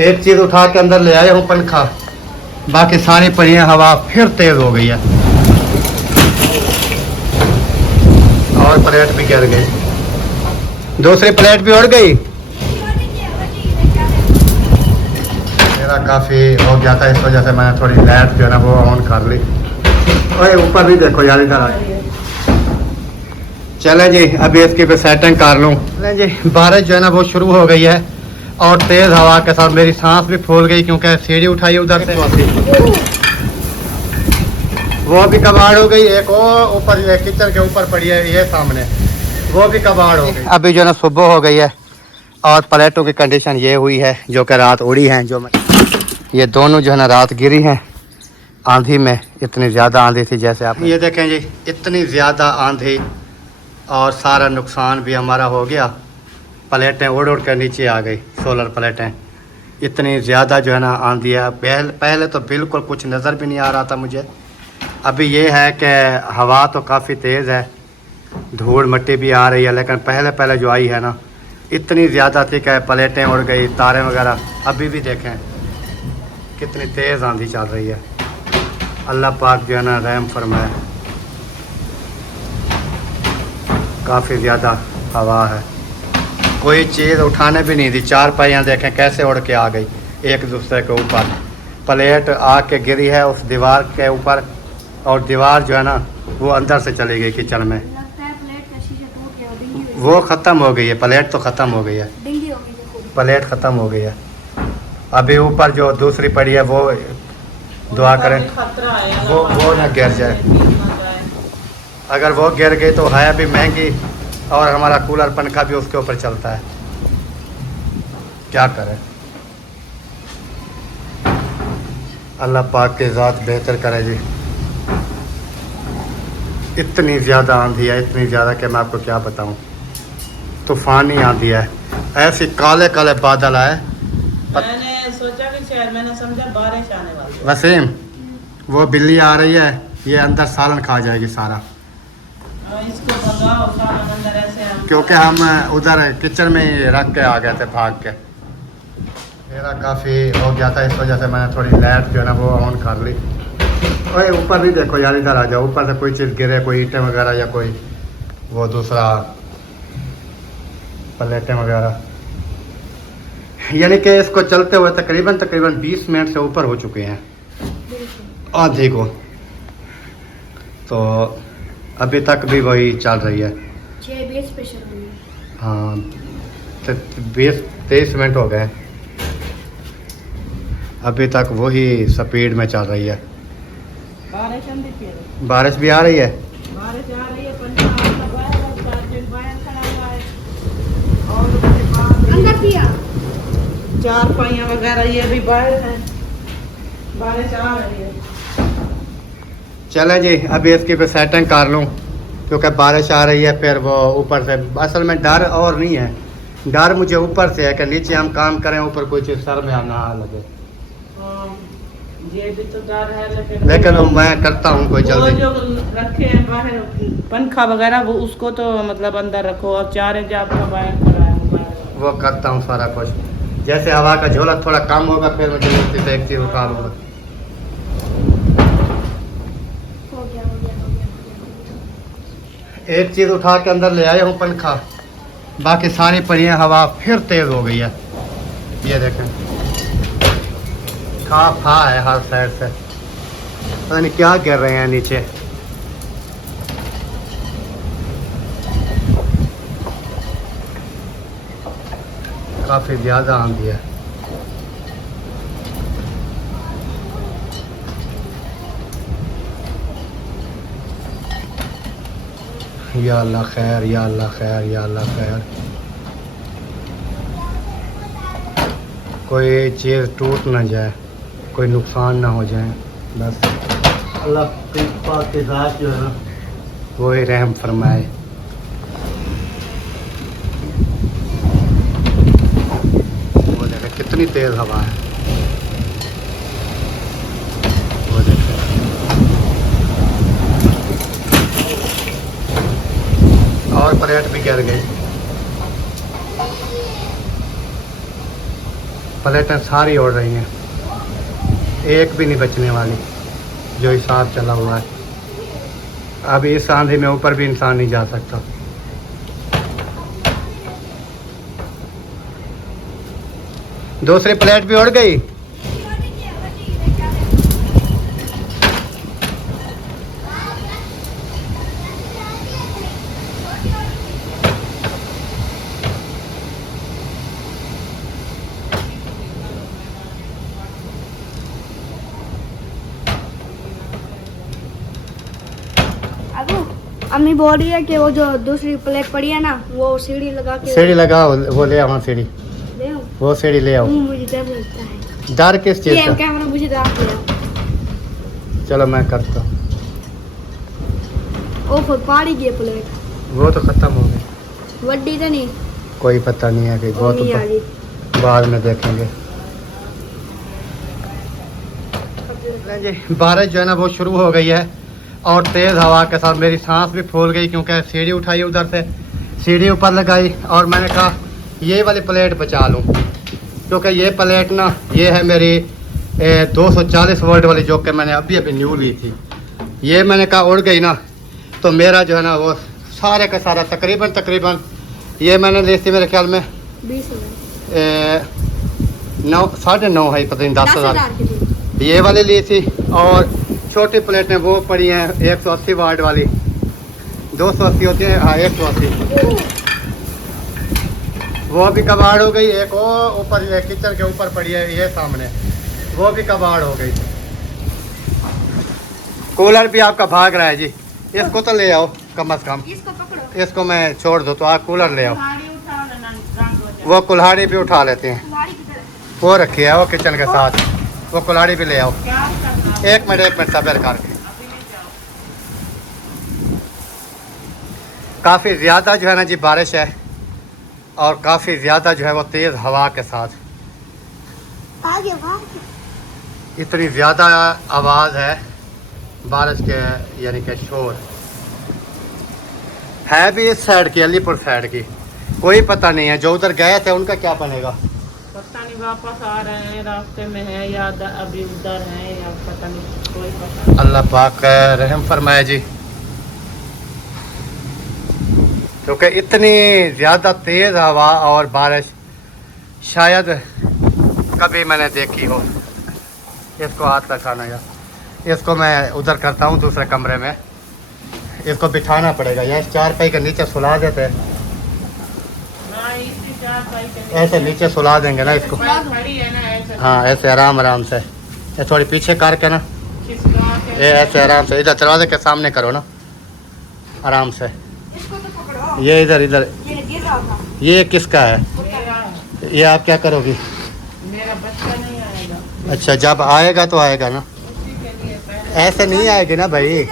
एक चीज़ उठा के अंदर ले आया हूँ, पंखा। बाकी सारी पड़ी है, हवा फिर तेज़ हो गई है और प्लेट भी गिर गई, दूसरी प्लेट भी उड़ गई। मेरा काफ़ी हो गया था, इस वजह से मैंने थोड़ी लाइट जो है ना वो ऑन कर ली। ओए ऊपर भी देखो यार, इधर आ। चले जी, अभी इसकी पे सेटिंग कर लूँ। चलें जी, बारिश जो है ना वो शुरू हो गई है और तेज़ हवा के साथ मेरी सांस भी फूल गई, क्योंकि सीढ़ी उठाई उधर से, वो भी कबाड़ हो गई। एक और ऊपर ये किचन के ऊपर पड़ी है, ये सामने, वो भी कबाड़ हो गई। अभी जो है ना सुबह हो गई है और प्लेटों की कंडीशन ये हुई है जो कि रात उड़ी हैं, जो मैं ये दोनों जो है ना रात गिरी हैं आंधी में। इतनी ज़्यादा आंधी थी, जैसे आप ये देखें जी, इतनी ज़्यादा आंधी और सारा नुकसान भी हमारा हो गया। प्लेटें उड़ उड़ कर नीचे आ गई, सोलर प्लेटें। इतनी ज़्यादा जो है ना आंधी है। पहले तो बिल्कुल कुछ नज़र भी नहीं आ रहा था मुझे। अभी ये है कि हवा तो काफ़ी तेज़ है, धूल मिट्टी भी आ रही है, लेकिन पहले पहले जो आई है ना इतनी ज़्यादा थी कि प्लेटें उड़ गई, तारें वगैरह। अभी भी देखें कितनी तेज़ आंधी चल रही है। अल्लाह पाक जो है ना रहम फरमाए। काफ़ी ज़्यादा हवा है, कोई चीज़ उठाने भी नहीं दी। चार पाइयाँ देखें कैसे उड़ के आ गई एक दूसरे के ऊपर। प्लेट आके गिरी है उस दीवार के ऊपर और दीवार जो है ना वो अंदर से चली गई किचन में। वो ख़त्म हो गई है, प्लेट तो ख़त्म हो गई है, प्लेट ख़त्म हो गई है। अभी ऊपर जो दूसरी पड़ी है वो दुआ करें वो ना गिर जाए। अगर वो गिर गई तो है भी महंगी और हमारा कूलर पंखा भी उसके ऊपर चलता है, क्या करें। अल्लाह पाक के ज़ात बेहतर करे जी। इतनी ज़्यादा आंधी है, इतनी ज़्यादा कि मैं आपको क्या बताऊं। तूफ़ानी आंधी है, ऐसे काले काले बादल आए। मैंने सोचा कि शायद मैंने समझा बारिश आने वाली है। वसीम, वो बिल्ली आ रही है, ये अंदर सालन खा जाएगी सारा। इसको भगाओ, सारा अंदर ऐसे क्योंकि हम उधर किचन में ही रख के आ गए थे भाग के। मेरा काफ़ी हो गया था, इस वजह से मैंने थोड़ी लाइट जो है ना वो ऑन कर ली। ओए ऊपर भी देखो यार, इधर आ जाओ। ऊपर से कोई चीज़ गिरे, कोई ईंटें वगैरह या कोई वो दूसरा प्लेटें वगैरह। यानी कि इसको चलते हुए तकरीबन 20 मिनट से ऊपर हो चुके हैं आंधी को, तो अभी तक भी वही चल रही है। हाँ, 20-23 मिनट हो गए, अभी तक वही स्पीड में चल रही है। बारिश भी आ रही है, बारिश आ रही है। चार पाइयाँ वगैरह ये भी बाहर हैं, बारिश आ रही है। चलें जी, अभी इसकी पे सेटिंग कर लूँ क्योंकि बारिश आ रही है। फिर वो ऊपर से असल में डर और नहीं है, डर मुझे ऊपर से है कि नीचे हम काम करें, ऊपर कोई चीज़ सर में ना लगे। ये भी तो डर है, लेकिन मैं करता हूँ कोई जल्दी। जो रखे हैं बाहर पंखा वगैरह वो उसको तो मतलब अंदर रखो, और चारे जो आपका बाहर वो करता हूँ सारा कुछ। जैसे हवा का झोला थोड़ा कम होगा फिर मुझे मुश्किल से एक चीज़ उठा लूँगा। एक चीज़ उठा के अंदर ले आया हूँ, पंखा। बाकी सारी पड़ी है, हवा फिर तेज़ हो गई है। ये देखें खा फा है हर साइड से, पता नहीं क्या गिर रहे हैं नीचे। काफ़ी ज़्यादा आंधी है। या अल्लाह खैर, या अल्लाह खैर, या अल्लाह खैर। कोई चीज़ टूट ना जाए, कोई नुकसान ना हो जाए, बस अल्लाह पाक की ज़ात जो है ना वो ही रहम फरमाए। वो देखें कितनी तेज़ हवा है, वो देखें। और प्लेट भी गिर गई। प्लेटें सारी उड़ रही हैं, एक भी नहीं बचने वाली, जो हिसाब चला हुआ है। अब इस आंधी में ऊपर भी इंसान नहीं जा सकता। दूसरी प्लेट भी उड़ गई। अम्मी बोल रही है कि वो जो दूसरी प्लेट पड़ी है ना, वो सीढ़ी लगा के सीढ़ी लगाओ, वो ले आओ सीढ़ी, ले आओ। वो सीढ़ी ले आओ। मुझे डर लगता है। डर किस चीज़ ये का? कैमरा मुझे डर ले आओ। चलो मैं करता हूँ। ओ फिर पाड़ी की प्लेट, वो तो ख़त्म हो गई, वड्डी तो नहीं, कोई पता नहीं है कि वो नहीं आ तो गई। बाद में देखेंगे। जी बारिश जो है ना वो शुरू हो गई है और तेज़ हवा के साथ मेरी सांस भी फूल गई, क्योंकि सीढ़ी उठाई उधर से, सीढ़ी ऊपर लगाई और मैंने कहा ये वाली प्लेट बचा लूँ, क्योंकि ये प्लेट ना ये है मेरी 240 वोल्ट वाली, जो कि मैंने अभी अभी न्यू ली थी। ये मैंने कहा उड़ गई ना तो मेरा जो है ना वो सारे का सारा तकरीबन ये मैंने ली थी मेरे ख्याल में 20,000 9.5 है, पता नहीं 10,000 की थी। ये वाली ली थी। और छोटी प्लेटें वो पड़ी हैं 180 वाट वाली, 280 होती है, हाँ 180, वो भी कबाड़ हो गई। एक और ऊपर ये किचन के ऊपर पड़ी है, ये सामने, वो भी कबाड़ हो गई। कूलर भी आपका भाग रहा है जी, इसको तो ले आओ कम से कम, इसको पकड़ो, इसको मैं छोड़ दूँ तो आप कूलर ले आओ। गाड़ी उठाओ ना, रंग हो जाए। वो कुल्हाड़ी भी उठा लेते हैं, कुल्हाड़ी की तरह। वो रखी है वो किचन के साथ, वो कुल्हाड़ी भी ले आओ। क्या करना? एक मिनट सब्र करके। अभी नहीं जाओ। काफ़ी ज़्यादा जो है ना जी बारिश है और काफ़ी ज़्यादा जो है वो तेज़ हवा के साथ, आगे भाग। इतनी ज़्यादा आवाज़ है बारिश के, यानी कि शोर है भी इस साइड की, अलीपुर साइड की, कोई पता नहीं है। जो उधर गए थे उनका क्या बनेगा, पता नहीं वापस आ रहे हैं, रास्ते में है या अभी उधर हैं या पता नहीं, कोई पता नहीं। अल्लाह पाक रहम फरमाए जी, क्योंकि इतनी ज़्यादा तेज़ हवा और बारिश शायद कभी मैंने देखी हो। इसको हाथ लगाना यार, इसको मैं उधर करता हूँ दूसरे कमरे में, इसको बिठाना पड़ेगा या इस चारपाई के नीचे सुला देते हैं, हाँ, इसी चारपाई के ऐसे नीचे सुला देंगे ना इसको। चारपाई खड़ी है ना, ऐसे हाँ ऐसे आराम से, ये थोड़ी पीछे करके ना, खिसका के। ये ऐसे आराम से इधर दरवाजे के सामने करो ना, आराम से। इसको तो पकड़ो, ये इधर ये गिर रहा था। ये किसका है, मेरा ये आप क्या करोगी? मेरा बच्चा नहीं आएगा, अच्छा जब आएगा तो आएगा ना, उसी के लिए पहले ऐसे नहीं आएगी ना भाई,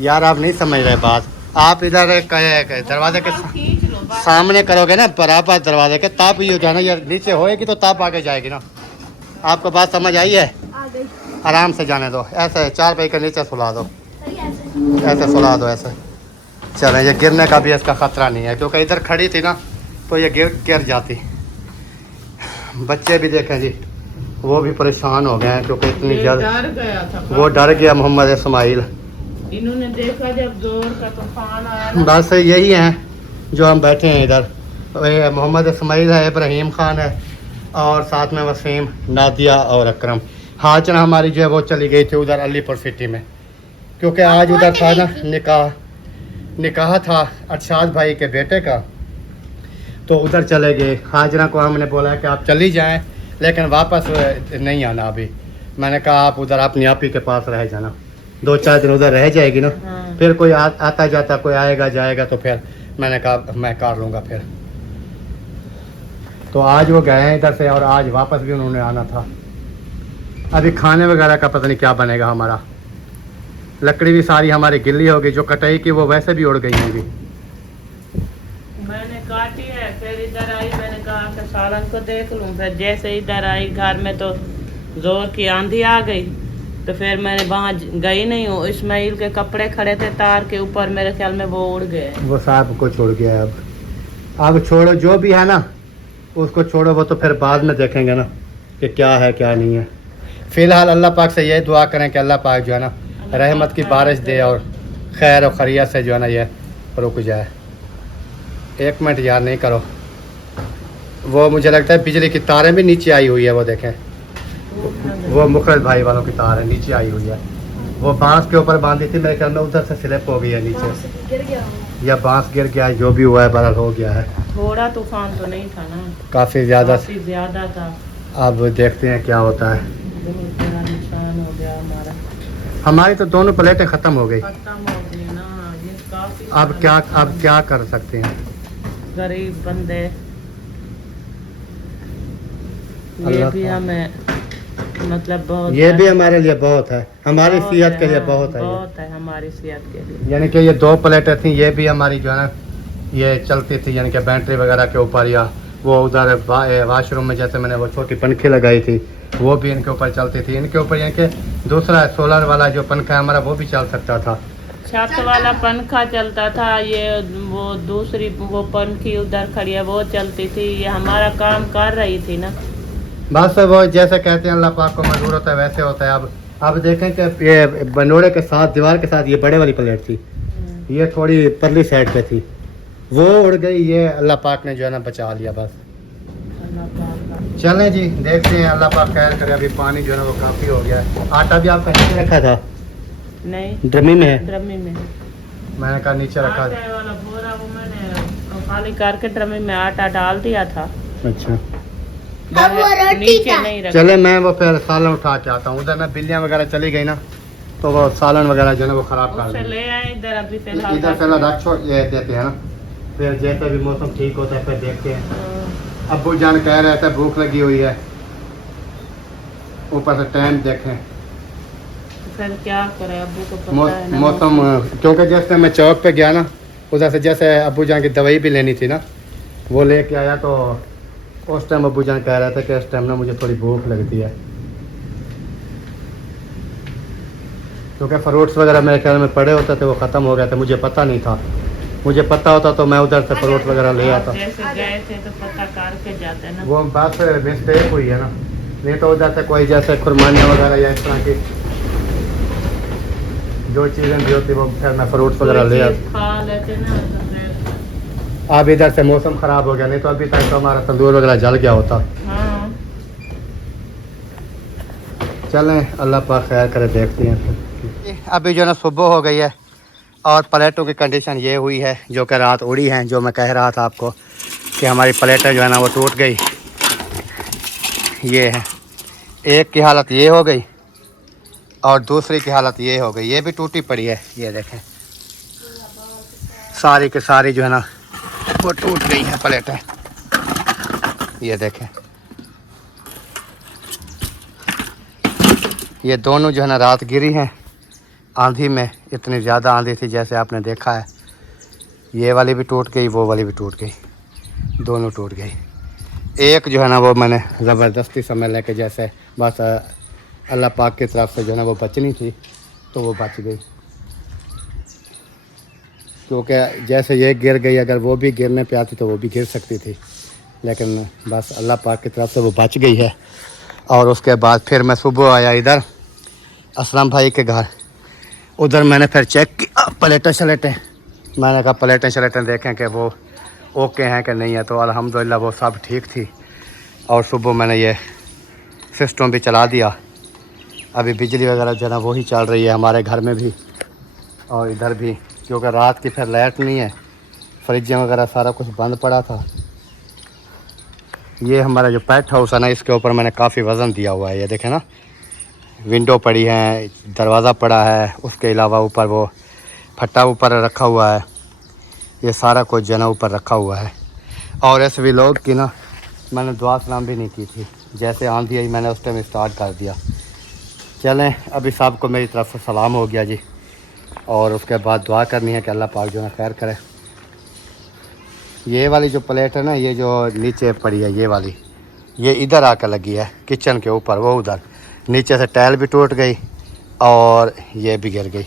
यार आप नहीं समझ रहे बात। आप इधर दरवाजे के खींच लो बस। सामने करोगे ना बराबर दरवाजे के, ताप ही हो जाना, यार नीचे होएगी तो ताप आगे जाएगी ना। आपको बात समझ आई है? आ गई। आराम से जाने दो, ऐसे चारपाई के नीचे सुला दो, सही ऐसे। ऐसे सुला दो ऐसे। चलें, ये गिरने का भी इसका ख़तरा नहीं है, क्योंकि इधर खड़ी थी ना तो ये गिर जाती। बच्चे भी देखें जी, वो भी परेशान हो गए हैं, क्योंकि इतनी ये ज़्यादा डर गया था, वो डर गया मोहम्मद इस्माइल। इन्होंने देखा जब जोर का तूफान आया ना, बस यही हैं जो हम बैठे हैं इधर, ये मोहम्मद इस्माइल है, इब्राहिम ख़ान है और साथ में वसीम, नादिया और अकरम। हाजरा हमारी जो है वो चली गई थी उधर अलीपुर सिटी में, क्योंकि आज उधर था ना निकाह था अरशाद भाई के बेटे का, तो उधर चले गए। हाजरा को हमने बोला कि आप चली जाएं लेकिन वापस नहीं आना अभी। मैंने कहा आप उधर अपनी आप ही के पास रह जाना, 2-4 दिन उधर रह जाएगी ना, हाँ। फिर कोई आता जाता कोई आएगा जाएगा तो फिर मैंने कहा मैं कर लूँगा फिर। तो आज वो गए हैं इधर से और आज वापस भी उन्होंने आना था। अभी खाने वगैरह का पता नहीं क्या बनेगा हमारा, लकड़ी भी सारी हमारी गिल्ली हो गई, जो कटाई की वो वैसे भी उड़ गई होंगी। मैंने काटी है, फिर इधर आई, मैंने कहा कि सालन को देख लूं, फिर जैसे इधर आई घर में तो जोर की आंधी आ गई, तो फिर मैंने वहाँ गई नहीं हूँ। इस्माइल के कपड़े खड़े थे तार के ऊपर, मेरे ख्याल में वो उड़ गए। वो साहब को छोड़ गया। अब छोड़ो, जो भी है ना उसको छोड़ो, वो तो फिर बाद में देखेंगे ना कि क्या है क्या नहीं है। फ़िलहाल अल्लाह पाक से यही दुआ करें कि अल्लाह पाक जो है ना रहमत की बारिश दे और खैर और खैरियत से जो है ना ये रुक जाए। 1 मिनट यार नहीं करो। वो मुझे लगता है बिजली की तारें भी नीचे आई हुई है, वो देखें, वो मुखरत भाई वालों की तार है नीचे आई हुई है। वो बांस के ऊपर बांधी थी, मेरे ख्याल में उधर से स्लिप हो गई है नीचे, गिर गया या बांस गिर गया है, जो भी हुआ है बहरहाल हो गया है। थोड़ा तूफान तो नहीं था ना, काफ़ी ज़्यादा। काफी ज्यादा था। अब देखते हैं क्या होता है। बहुत बड़ा नुकसान हो गया हमारा। हमारी तो दोनों प्लेटें ख़त्म हो गई। खत्म हो गई ना, ये काफी अब क्या कर सकते हैं। गरीब बंदे, ये अल्लाह भी ताला। हमें मतलब बहुत ये भी हमारे लिए बहुत है, हमारी सेहत के लिए बहुत है ये। बहुत है हमारी सेहत के लिए। यानी कि ये 2 प्लेटें थी, ये भी हमारी जो है ना ये चलती थी, यानी कि बैटरी वगैरह के ऊपर, या वो उधर वाशरूम में जैसे मैंने वो छोटी पंखी लगाई थी वो भी इनके ऊपर चलती थी। इनके ऊपर यानी कि दूसरा सोलर वाला जो पंखा है हमारा वो भी चल सकता था। छत वाला पंखा चलता था, ये वो दूसरी वो पंखी उधर खड़ी है वो चलती थी, ये हमारा काम कर रही थी ना। बस वो जैसे कहते हैं अल्लाह पाक को मंजूर होता है वैसे होता है। अब देखें कि ये बनोड़े के साथ, दीवार के साथ ये बड़े वाली प्लेट थी, ये थोड़ी परली साइड पे थी, वो उड़ गई। ये अल्लाह पाक ने जो है ना बचा लिया बस। अल्लाह पाक का। चलें जी, देखते हैं, अल्लाह पाक खैर करे। अभी पानी जो है ना वो काफ़ी हो गया है। आटा भी आपका नीचे रखा था? नहीं, ड्रमी में है। ड्रमी में मैंने कहा नीचे रखा आटे वाला बोरा वो मैंने खाली करके ड्रमी में आटा डाल दिया था। अच्छा, अब वो रोटी नीचे का। नहीं रखा। चले मैं वो फिर सालन उठा के आता हूँ। उधर ना बिल्लियाँ वगैरह चली गई ना, तो वो सालन वगैरह जो है ना वो ख़राब कर उससे देंगे। ले आए इधर, अभी फिलहाल इधर फिलहाल रख छोड़ ये देते हैं ना, फिर जैसे भी मौसम ठीक होता है फिर देखते हैं। हाँ, अब्बू जान कह रहे थे भूख लगी हुई है, ऊपर से टाइम देखें, फिर क्या करे, अब्बू को पता है ना मौसम। क्योंकि जैसे मैं चौक पे गया ना, उधर से जैसे अब्बू जान की दवाई भी लेनी थी ना, वो लेके आया, तो उस टाइम अब्बू जान कह रहे थे कि इस टाइम ना मुझे थोड़ी भूख लगती है। क्योंकि फ्रूट्स वगैरह मेरे ख्याल में पड़े होते थे, वो ख़त्म हो गए थे, मुझे पता नहीं था। मुझे पता होता तो मैं उधर से फ्रूट वगैरह ले आता। जैसे गए थे तो पता करके जाते ना। वो बात मिस्टेक हुई है ना, नहीं तो उधर से कोई जैसे खुरमानियाँ वगैरह या इस तरह की जो चीज़ें भी होती वो फिर मैं फ्रूट्स वगैरह ले कोई आता। चीज़ खा लेते ना तो फिर। अब इधर से मौसम ख़राब हो गया, नहीं तो अभी तक तो हमारा तंदूर वगैरह जल गया होता। हाँ, चलें, अल्लाह पाक खैर करे, देखते हैं फिर। अभी जो ना सुबह हो गई है और प्लेटों की कंडीशन ये हुई है जो कि रात उड़ी हैं, जो मैं कह रहा था आपको कि हमारी प्लेटें जो है ना वो टूट गई। ये है, एक की हालत ये हो गई और दूसरी की हालत ये हो गई, ये भी टूटी पड़ी है। ये देखें, सारी की सारी जो है ना वो टूट गई है प्लेटें। ये देखें, ये दोनों जो है ना रात गिरी हैं आंधी में। इतनी ज़्यादा आंधी थी जैसे आपने देखा है। ये वाली भी टूट गई, वो वाली भी टूट गई, दोनों टूट गई। एक जो है ना वो मैंने ज़बरदस्ती समय लेके जैसे बस अल्लाह पाक की तरफ से जो है ना वो बचनी थी तो वो बच गई। क्योंकि जैसे ये गिर गई, अगर वो भी गिरने पे आती तो वो भी गिर सकती थी, लेकिन बस अल्लाह पाक की तरफ से वो बच गई है। और उसके बाद फिर मैं सुबह आया इधर असलम भाई के घर। उधर मैंने फिर चेक किया प्लेटें शलेटें। मैंने कहा प्लेटें शलेटें देखें कि वो ओके हैं कि नहीं है, तो अल्हम्दुलिल्लाह वो सब ठीक थी। और सुबह मैंने ये सिस्टम भी चला दिया। अभी बिजली वगैरह जो है ना वही चल रही है हमारे घर में भी और इधर भी, क्योंकि रात की फिर लाइट नहीं है, फ्रिज वगैरह सारा कुछ बंद पड़ा था। ये हमारा जो पेट हाउस है ना, इसके ऊपर मैंने काफ़ी वज़न दिया हुआ है। ये देखें ना, विंडो पड़ी है, दरवाज़ा पड़ा है, उसके अलावा ऊपर वो फट्टा ऊपर रखा हुआ है। ये सारा कुछ जना ऊपर रखा हुआ है। और इस व्लॉग की ना मैंने दुआ सलाम भी नहीं की थी, जैसे आंधी आई मैंने उस टाइम स्टार्ट कर दिया। चलें, अभी सबको मेरी तरफ से सलाम हो गया जी। और उसके बाद दुआ करनी है कि अल्लाह पाक जो है खैर करे। ये वाली जो प्लेट है ना, ये जो नीचे पड़ी है ये वाली, ये इधर आकर लगी है किचन के ऊपर, वो उधर नीचे से टाइल भी टूट गई और ये भी गिर गई।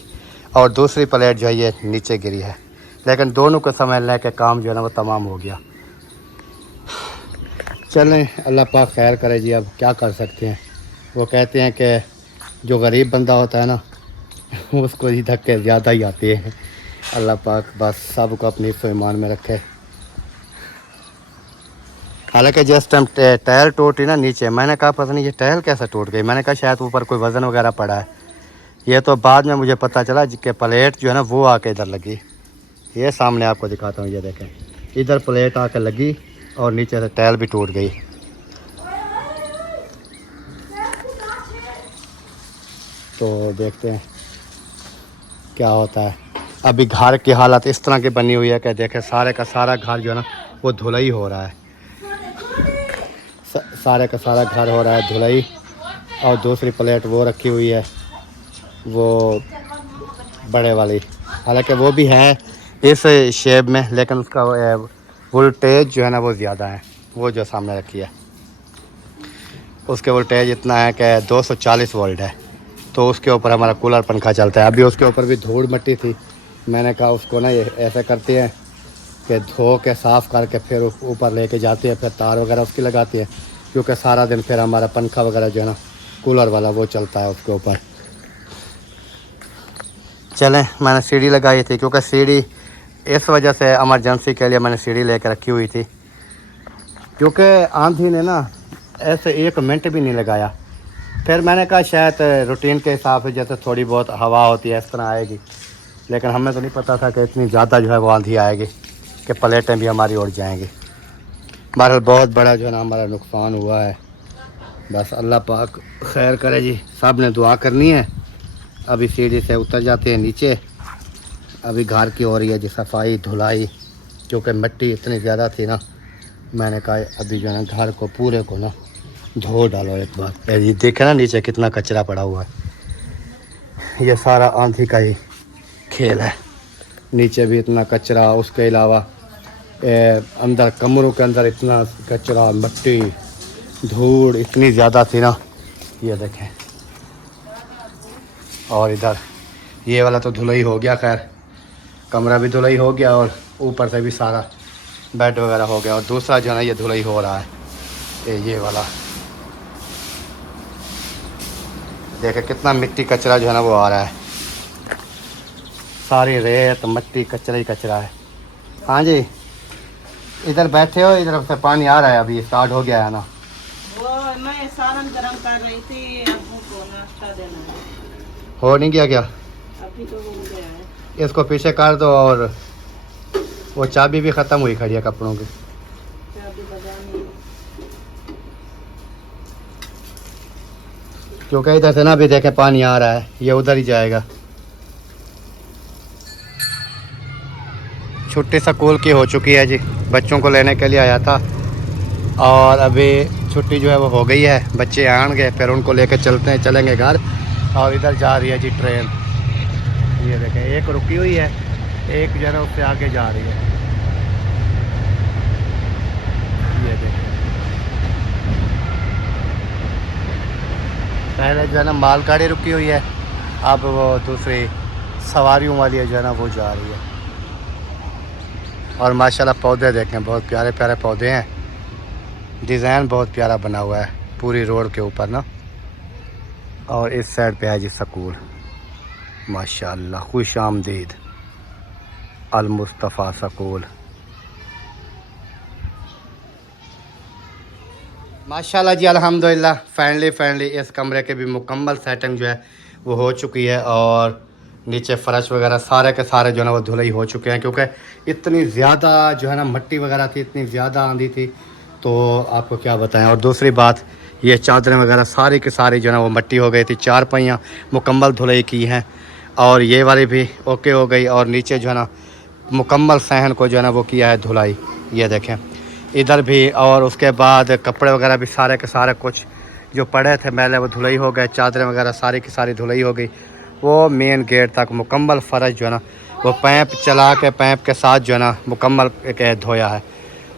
और दूसरी प्लेट जो है ये नीचे गिरी है, लेकिन दोनों को समझ लें कि काम जो है ना वो तमाम हो गया। चलें, अल्लाह पाक खैर करे जी। अब क्या कर सकते हैं। वो कहते हैं कि जो गरीब बंदा होता है ना उसको ही धक्के ज़्यादा ही आते हैं। अल्लाह पाक बस सबको अपनी ईमान में रखे। हालांकि जिस टाइम टायर टूटी ना नीचे, मैंने कहा पता नहीं ये टायर कैसे टूट गई। मैंने कहा शायद ऊपर कोई वज़न वगैरह पड़ा है। ये तो बाद में मुझे पता चला कि प्लेट जो है ना वो आके इधर लगी। ये सामने आपको दिखाता हूँ, ये देखें, इधर प्लेट आके लगी और नीचे से टायर भी टूट गई। तो देखते हैं क्या होता है। अभी घर की हालत इस तरह की बनी हुई है कि देखें सारे का सारा घर जो है ना वो धुलाई हो रहा है। सारे का सारा घर हो रहा है धुलाई। और दूसरी प्लेट वो रखी हुई है, वो बड़े वाली, हालांकि वो भी है इस शेप में, लेकिन उसका वोल्टेज जो है ना वो ज़्यादा है। वो जो सामने रखी है उसके वोल्टेज इतना है कि 240 वोल्ट है। तो उसके ऊपर हमारा कूलर पंखा चलता है। अभी उसके ऊपर भी धूल मिट्टी थी। मैंने कहा उसको ना ये ऐसा करते हैं कि धो के साफ़ करके फिर ऊपर लेके जाते हैं, फिर तार वगैरह उसकी लगाते हैं, क्योंकि सारा दिन फिर हमारा पंखा वगैरह जो है ना कूलर वाला वो चलता है उसके ऊपर। चलें, मैंने सीढ़ी लगाई थी क्योंकि सीढ़ी इस वजह से इमरजेंसी के लिए मैंने सीढ़ी लेकर रखी हुई थी, क्योंकि आंधी ने ना ऐसे 1 मिनट भी नहीं लगाया। फिर मैंने कहा शायद रूटीन के हिसाब से जैसे थोड़ी बहुत हवा होती है इस तरह आएगी, लेकिन हमें तो नहीं पता था कि इतनी ज़्यादा जो है वो आंधी आएगी कि प्लेटें भी हमारी उड़ जाएंगी। बहरहाल बहुत बड़ा जो है ना हमारा नुकसान हुआ है। बस अल्लाह पाक खैर करे जी। सब ने दुआ करनी है। अभी सीढ़ी से उतर जाते हैं नीचे। अभी घर की हो रही है जी सफाई धुलाई, क्योंकि मिट्टी इतनी ज़्यादा थी ना। मैंने कहा अभी जो है ना घर को पूरे को ना धो डालो एक बार। ये देखे ना नीचे कितना कचरा पड़ा हुआ है। ये सारा आंधी का ही खेल है। नीचे भी इतना कचरा, उसके अलावा अंदर कमरों के अंदर इतना कचरा, मिट्टी, धूल इतनी ज़्यादा थी ना। ये देखें, और इधर ये वाला तो धुलाई हो गया, खैर कमरा भी धुलाई हो गया और ऊपर से भी सारा बेड वगैरह हो गया। और दूसरा जो है ना ये धुलाई हो रहा है, ये वाला देखें कितना मिट्टी कचरा जो है ना वो आ रहा है। सारी रेत मिट्टी कचरा ही कचरा है। हाँ जी, इधर बैठे हो, इधर से पानी आ रहा है, अभी स्टार्ट हो गया है ना। वो मैं सालन गरम कर रही थी, अब्बू को नाश्ता देना है। हो नहीं गया क्या? अभी तो हो गया है। इसको पीछे कर दो। और वो चाबी भी ख़त्म हुई खड़ी है कपड़ों की। चाबी बजानी है। क्योंकि इधर से ना भी देखे पानी आ रहा है, ये उधर ही जाएगा। छुट्टी स्कूल की हो चुकी है जी। बच्चों को लेने के लिए आया था और अभी छुट्टी जो है वो हो गई है। बच्चे आएंगे फिर उनको लेकर चलेंगे घर। और इधर जा रही है जी ट्रेन। ये देखें, एक रुकी हुई है, एक जो है ना उससे आगे जा रही है। ये देखें, पहले जो है ना मालगाड़ी रुकी हुई है, अब वो दूसरी सवारियों वाली जो है ना वो जा रही है। और माशाल्लाह पौधे देखें, बहुत प्यारे प्यारे पौधे हैं। डिज़ाइन बहुत प्यारा बना हुआ है पूरी रोड के ऊपर ना। और इस साइड पे है जी स्कूल। माशाल्लाह खुश आमदीद अल मुस्तफ़ा स्कूल। माशाल्लाह जी अल्हम्दुलिल्लाह फाइनली इस कमरे के भी मुकम्मल सेटिंग जो है वो हो चुकी है। और नीचे फ़र्श वगैरह सारे के सारे जो है ना वो धुलाई हो चुके हैं, क्योंकि इतनी ज़्यादा जो है ना मिट्टी वगैरह थी, इतनी ज़्यादा आंधी थी, तो आपको क्या बताएं। और दूसरी बात, ये चादरें वगैरह सारी की सारी जो है ना वो मिट्टी हो गई थी। 4 पहियाँ मुकम्मल धुलाई की हैं और ये वाली भी ओके हो गई। और नीचे जो है ना मुकम्मल सहन को जो है ना वो किया है धुलाई। ये देखें इधर भी। और उसके बाद कपड़े वगैरह भी सारे के सारे कुछ जो पड़े थे मैले वो धुलाई हो गए। चादरें वगैरह सारी की सारी धुलाई हो गई। वो मेन गेट तक मुकम्मल फ़र्श जो है ना वो पैप चला के पैप के साथ जो है ना मुकम्मल धोया है।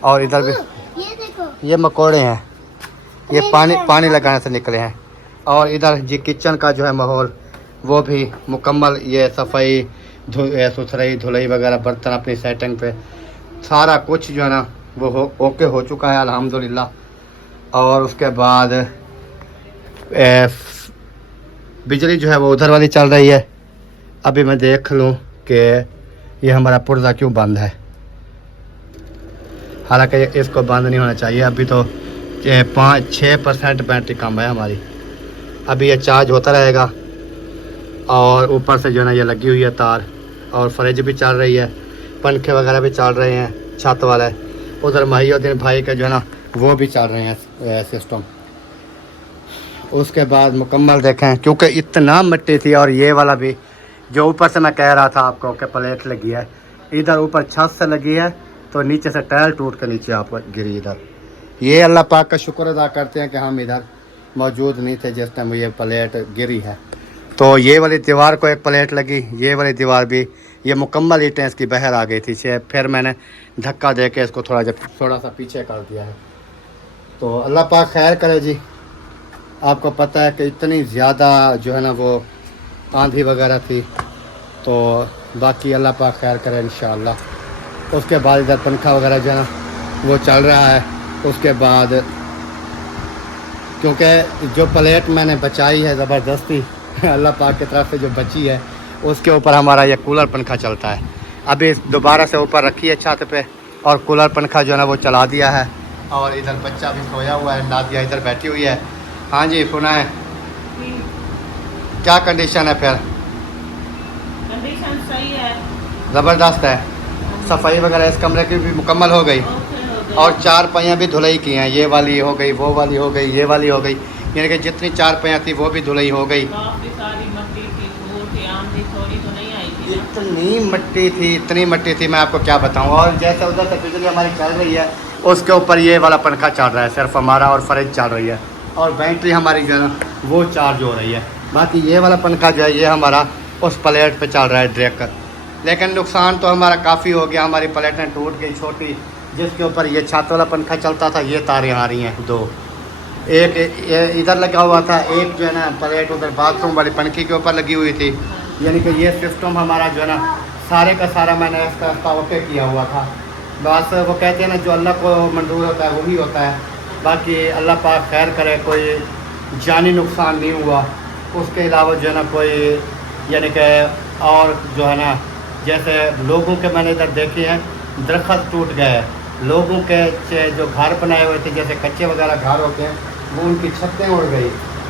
और इधर भी ये देखो, ये मकोड़े हैं, ये पानी लगाने से निकले हैं। और इधर जी किचन का जो है माहौल वो भी मुकम्मल ये सफाई सुथराई धुलाई वगैरह बर्तन अपनी सेटिंग पे सारा कुछ जो है ना वो ओके हो चुका है अल्हम्दुलिल्लाह। और उसके बाद बिजली जो है वो उधर वाली चल रही है। अभी मैं देख लूँ कि ये हमारा पुर्जा क्यों बंद है, हालांकि इसको बंद नहीं होना चाहिए। अभी तो 5-6% बैटरी कम है हमारी। अभी ये चार्ज होता रहेगा और ऊपर से जो है ना ये लगी हुई है तार, और फ्रिज भी चल रही है, पंखे वगैरह भी चल रहे हैं छत वाले। उधर महिउद्दीन भाई का जो है ना वो भी चल रहे हैं सिस्टम। उसके बाद मुकम्मल देखें, क्योंकि इतना मिट्टी थी। और ये वाला भी जो ऊपर से मैं कह रहा था आपको कि प्लेट लगी है, इधर ऊपर छत से लगी है तो नीचे से टाइल टूट कर नीचे आप गिरी इधर। ये अल्लाह पाक का शुक्र अदा करते हैं कि हम इधर मौजूद नहीं थे जिस टाइम ये प्लेट गिरी है। तो ये वाली दीवार को एक प्लेट लगी, ये वाली दीवार भी, ये मुकम्मल ईंटें इसकी बाहर आ गई थी। फिर मैंने धक्का दे के इसको थोड़ा सा पीछे कर दिया है। तो अल्लाह पाक खैर करे जी। आपको पता है कि इतनी ज़्यादा जो है ना वो आंधी वगैरह थी, तो बाकी अल्लाह पाक खैर करे इंशाअल्लाह। उसके बाद इधर पंखा वगैरह जो है ना वो चल रहा है। उसके बाद क्योंकि जो प्लेट मैंने बचाई है ज़बरदस्ती अल्लाह पाक की तरफ से जो बची है, उसके ऊपर हमारा ये कूलर पंखा चलता है। अभी दोबारा से ऊपर रखी है छत पे और कूलर पंखा जो है ना वो चला दिया है। और इधर बच्चा भी सोया हुआ है, नादिया इधर बैठी हुई है। हाँ जी सुनाए, क्या कंडीशन है? फिर कंडीशन सही है, ज़बरदस्त है। सफाई वगैरह इस कमरे की भी मुकम्मल हो गई, और 4 पहियाँ भी धुलाई की हैं। ये वाली हो गई, वो वाली हो गई, ये वाली हो गई, यानी कि जितनी 4 पहियाँ थी वो भी धुलाई हो गई। काफी सारी मट्टी थी, धूल थी, आंधी थोड़ी तो नहीं आई थी ना। इतनी मट्टी थी मैं आपको क्या बताऊँ। और जैसे उधर से बिजली हमारी चल रही है, उसके ऊपर ये वाला पंखा चल रहा है सिर्फ हमारा, और फ्रिज चल रही है, और बैटरी हमारी जो है ना वो चार्ज हो रही है। बाकी ये वाला पंखा जो है ये हमारा उस प्लेट पे चल रहा है डायरेक्ट। लेकिन नुकसान तो हमारा काफ़ी हो गया, हमारी प्लेटें टूट गई छोटी, जिसके ऊपर ये छत वाला पंखा चलता था। ये तारें आ रही हैं 2, एक इधर लगा हुआ था, एक जो है ना प्लेट उधर बाथरूम वाली पंखी के ऊपर लगी हुई थी। यानी कि ये सिस्टम हमारा जो है ना सारे का सारा मैंने इसका ओके किया हुआ था। बस वो कहते हैं ना जो अल्लाह को मंजूर होता है वही होता है। बाकी अल्लाह पाक खैर करे, कोई जानी नुकसान नहीं हुआ। उसके अलावा जो है ना कोई यानी कि और जो है ना जैसे लोगों के मैंने इधर देखे हैं दरख्त टूट गए, लोगों के जो घर बनाए हुए थे जैसे कच्चे वगैरह घर होते हैं वो उनकी छतें उड़ गई,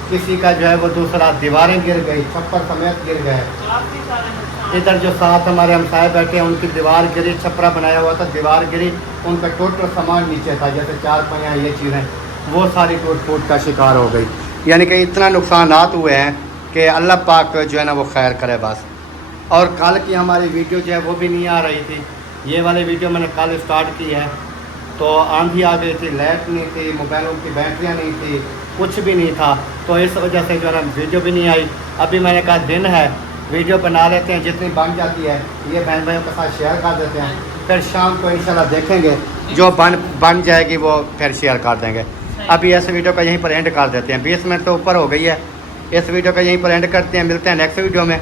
किसी का जो है वो दूसरा दीवारें गिर गई, छप्पर समेत गिर गए। काफी सारे नुकसान। इधर जो साथ हमारे हमसाए बैठे हैं उनकी दीवार गिरी, छपरा बनाया हुआ था, दीवार गिरी, उनका टोटल सामान नीचे था, जैसे 4 पहियाँ ये चीज़ें वो सारी टूट का शिकार हो गई। यानी कि इतना नुकसानात हुए हैं कि अल्लाह पाक जो है ना वो खैर करे बस। और कल की हमारी वीडियो जो है वो भी नहीं आ रही थी। ये वाली वीडियो मैंने कल स्टार्ट की है, तो आंधी आ गई थी, लाइट नहीं थी, मोबाइलों की बैटरियाँ नहीं थी, कुछ भी नहीं था, तो इस वजह से जो है ना वीडियो भी नहीं आई। अभी मैंने कहा दिन है वीडियो बना लेते हैं, जितनी बन जाती है ये बहन भाइयों के साथ शेयर कर देते हैं, फिर शाम को इंशाल्लाह देखेंगे जो बन जाएगी वो फिर शेयर कर देंगे। अभी इस वीडियो का यहीं पर एंड कर देते हैं, 20 मिनट से ऊपर हो गई है। इस वीडियो का यहीं पर एंड करते हैं, मिलते हैं नेक्स्ट वीडियो में।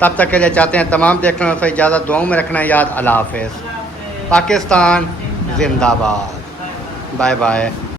तब तक के लिए चाहते हैं तमाम देखने वालों से इजाज़त, दुआओं में रखना है याद। अल्लाह हाफ़िज़। पाकिस्तान जिंदाबाद। Bye bye.